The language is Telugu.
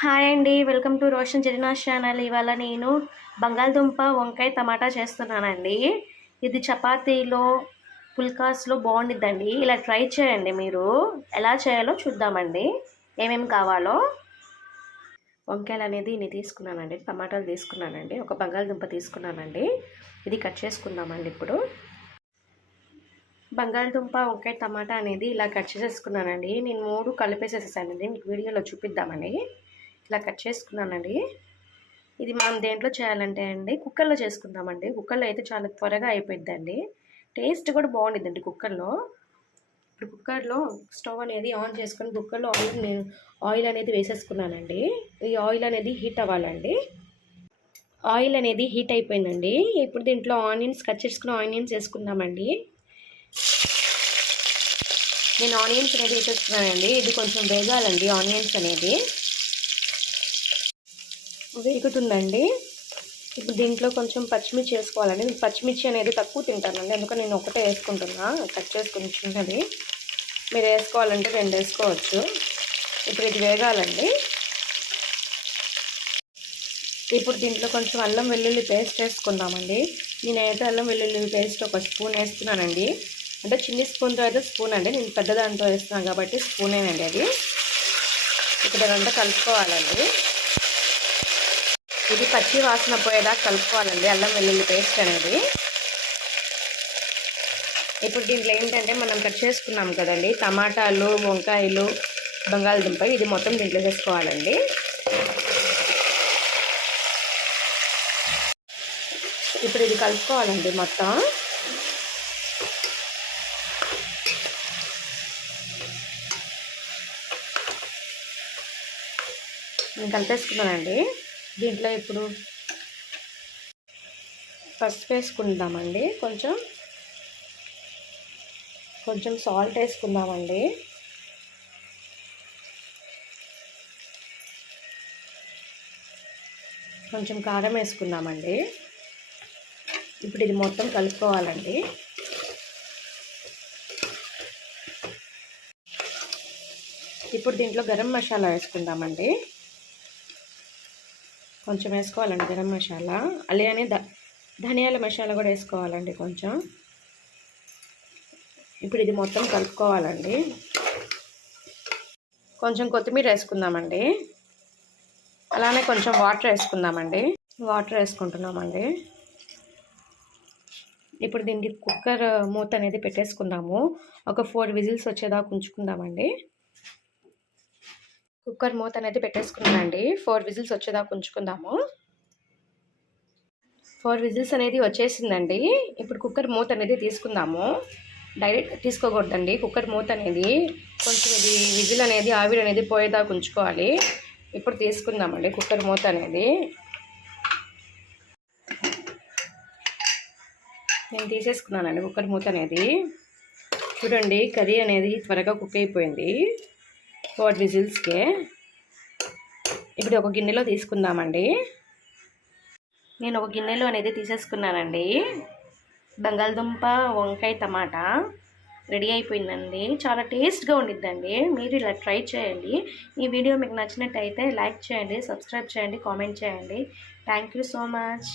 హాయ్ అండి, వెల్కమ్ టు రోషన్ జెరినాస్ ఛానల్. ఇవాళ నేను బంగాళదుంప వంకాయ టమాటా చేస్తున్నానండి. ఇది చపాతీలో పుల్కాస్లో బాగుండిద్దండి. ఇలా ట్రై చేయండి. మీరు ఎలా చేయాలో చూద్దామండి. ఏమేమి కావాలో. వంకాయలు అనేది ఇన్ని తీసుకున్నానండి, టమాటాలు తీసుకున్నానండి, ఒక బంగాళదుంప తీసుకున్నానండి. ఇది కట్ చేసుకుందామండి. ఇప్పుడు బంగాళదుంప వంకాయ టమాటా అనేది ఇలా కట్ చేసుకున్నానండి. నేను 3 కలిపేసేసానండి, మీకు వీడియోలో చూపిద్దామని ఇలా కట్ చేసుకున్నానండి. ఇది మనం దేంట్లో చేయాలంటే అండి, కుక్కర్లో చేసుకుందామండి. కుక్కర్లో అయితే చాలా త్వరగా అయిపోయిద్దండి. టేస్ట్ కూడా బాగుండిద్దండి కుక్కర్లో. ఇప్పుడు కుక్కర్లో స్టవ్ అనేది ఆన్ చేసుకొని కుక్కర్లో ఆయిల్ అనేది వేసేసుకున్నానండి. ఈ ఆయిల్ అనేది హీట్ అవ్వాలండి. ఆయిల్ అనేది హీట్ అయిపోయిందండి. ఇప్పుడు దీంట్లో కట్ చేసుకున్న ఆనియన్స్ వేసుకుందామండి. నేను ఆనియన్స్ అనేది వేసేస్తున్నానండి. ఇది కొంచెం వేగాలండి. ఆనియన్స్ అనేది వేగుతుందండి. ఇప్పుడు దీంట్లో కొంచెం పచ్చిమిర్చి వేసుకోవాలండి. నేను పచ్చిమిర్చి అనేది తక్కువ తింటానండి, అందుకని నేను ఒకటే వేసుకుంటున్నా, కట్ చేసుకుని చిన్నది. మీరు వేసుకోవాలంటే 2 వేసుకోవచ్చు. ఇప్పుడు ఇది వేగాలండి. ఇప్పుడు దీంట్లో కొంచెం అల్లం వెల్లుల్లి పేస్ట్ వేసుకుందామండి. నేనైతే అల్లం వెల్లుల్లి పేస్ట్ ఒక స్పూన్ వేస్తున్నానండి. అంటే చిన్న స్పూన్తో అయితే స్పూన్ అండి, నేను పెద్ద దాంతో వేస్తున్నాను కాబట్టి స్పూనేనండి అది. ఇప్పుడు అదంతా కలుపుకోవాలండి. ఇది పచ్చి వాసన పోయేదాకా కలుపుకోవాలండి, అల్లం వెల్లుల్లి పేస్ట్ అనేది. ఇప్పుడు దీంట్లో ఏంటంటే మనం కట్ చేసుకున్నాం కదండి, టమాటాలు, వంకాయలు, బంగాళదుంప, ఇది మొత్తం దీంట్లో వేసుకోవాలండి. ఇప్పుడు ఇది కలుపుకోవాలండి మొత్తం. నేను కలిపేసుకున్నానండి. దీంట్లో ఇప్పుడు పసుపు వేసుకుందామండి. కొంచెం సాల్ట్ వేసుకుందామండి. కొంచెం కారం వేసుకుందామండి. ఇప్పుడు ఇది మొత్తం కలుపుకోవాలండి. ఇప్పుడు దీంట్లో గరం మసాలా వేసుకుందామండి. కొంచెం వేసుకోవాలండి గరం మసాలా. అలానే ధనియాల మసాలా కూడా వేసుకోవాలండి కొంచెం. ఇప్పుడు ఇది మొత్తం కలుపుకోవాలండి. కొంచెం కొత్తిమీర వేసుకుందామండి. అలానే కొంచెం వాటర్ వేసుకుందామండి. వాటర్ వేసుకుంటున్నామండి. ఇప్పుడు దీనికి కుక్కర్ మూత అనేది పెట్టేసుకుందాము. ఒక 4 విజిల్స్ వచ్చేదాకా ఉంచుకుందామండి. కుక్కర్ మూత అనేది పెట్టేసుకున్నానండి. 4 విజిల్స్ వచ్చేదాకా ఉంచుకుందాము. 4 విజిల్స్ అనేది వచ్చేసిందండి. ఇప్పుడు కుక్కర్ మూత అనేది తీసుకుందాము. డైరెక్ట్ తీసుకోకూడదండి. కుక్కర్ మూత అనేది కొంచెం ఇది విజిల్ అనేది ఆవిరి అనేది పోయేదాకా ఉంచుకోవాలి. ఇప్పుడు తీసుకుందామండి కుక్కర్ మూత అనేది. నేను తీసేసుకున్నానండి కుక్కర్ మూత అనేది. చూడండి, కర్రీ అనేది త్వరగా కుక్ అయిపోయింది 4 విజిల్స్కే. ఇప్పుడు ఒక గిన్నెలో తీసుకుందామండి. నేను ఒక గిన్నెలో అనేది తీసేసుకున్నానండి. బంగాళదుంప వంకాయ టమాటా రెడీ అయిపోయిందండి. చాలా టేస్ట్గా ఉండిద్దండి. మీరు ఇలా ట్రై చేయండి. ఈ వీడియో మీకు నచ్చినట్టయితే లైక్ చేయండి, సబ్స్క్రైబ్ చేయండి, కామెంట్ చేయండి. Thank you so much.